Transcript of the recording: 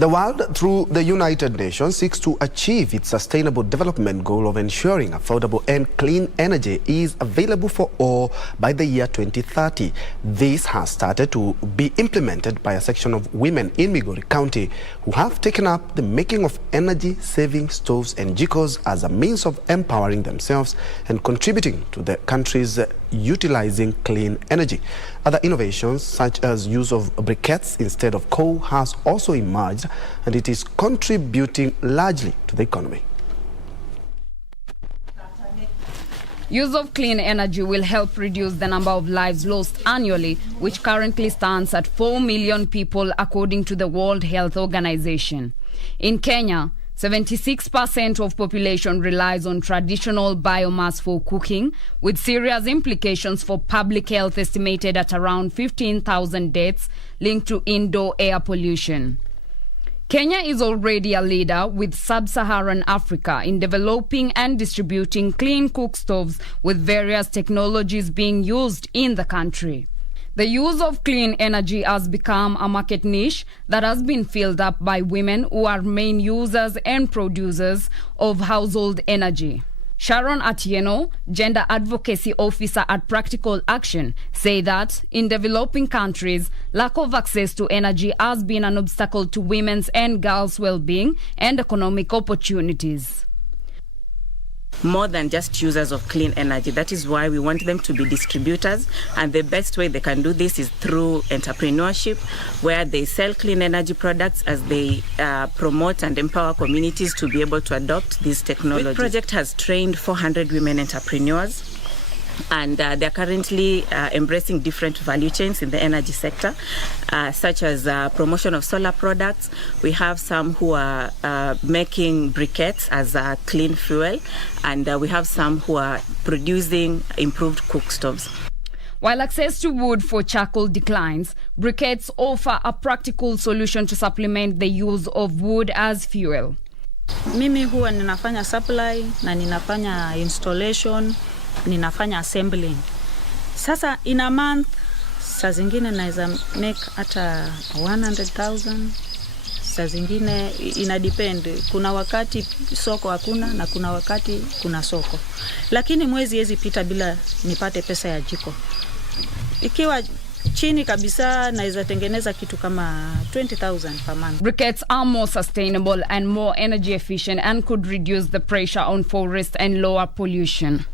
The world, through the United Nations, seeks to achieve its sustainable development goal of ensuring affordable and clean energy is available for all by the year 2030. This has started to be implemented by a section of women in Migori County who have taken up the making of energy-saving stoves and jikos as a means of empowering themselves and contributing to the country's utilizing clean energy. Other innovations, such as use of briquettes instead of coal, has also emerged, and it is contributing largely to the economy. Use of clean energy will help reduce the number of lives lost annually, which currently stands at 4 million people, according to the World Health Organization. In Kenya, 76% of population relies on traditional biomass for cooking, with serious implications for public health estimated at around 15,000 deaths linked to indoor air pollution. Kenya is already a leader with sub-Saharan Africa in developing and distributing clean cook stoves, with various technologies being used in the country. The use of clean energy has become a market niche that has been filled up by women who are main users and producers of household energy. Sharon Atieno, Gender Advocacy Officer at Practical Action, say that in developing countries, lack of access to energy has been an obstacle to women's and girls' well-being and economic opportunities. More than just users of clean energy. That is why we want them to be distributors, and the best way they can do this is through entrepreneurship, where they sell clean energy products as they promote and empower communities to be able to adopt these technologies. The project has trained 400 women entrepreneurs, and they're currently embracing different value chains in the energy sector, such as promotion of solar products. We have some who are making briquettes as a clean fuel, and we have some who are producing improved cook stoves. While access to wood for charcoal declines, briquettes offer a practical solution to supplement the use of wood as fuel. Mimi huwa ninafanya supply na ninafanya installation, ninafanya assembling. Sasa in a month, saa zingine naweza make hata 100,000. Saa zingine ina depend. Kuna wakati soko hakuna na kuna wakati kuna soko. Lakini mwezi hezi pita bila nipate pesa ya jiko. Ikiwa chini kabisa naweza tengeneza kitu kama 20,000 per month. Briquettes are more sustainable and more energy efficient and could reduce the pressure on forest and lower pollution.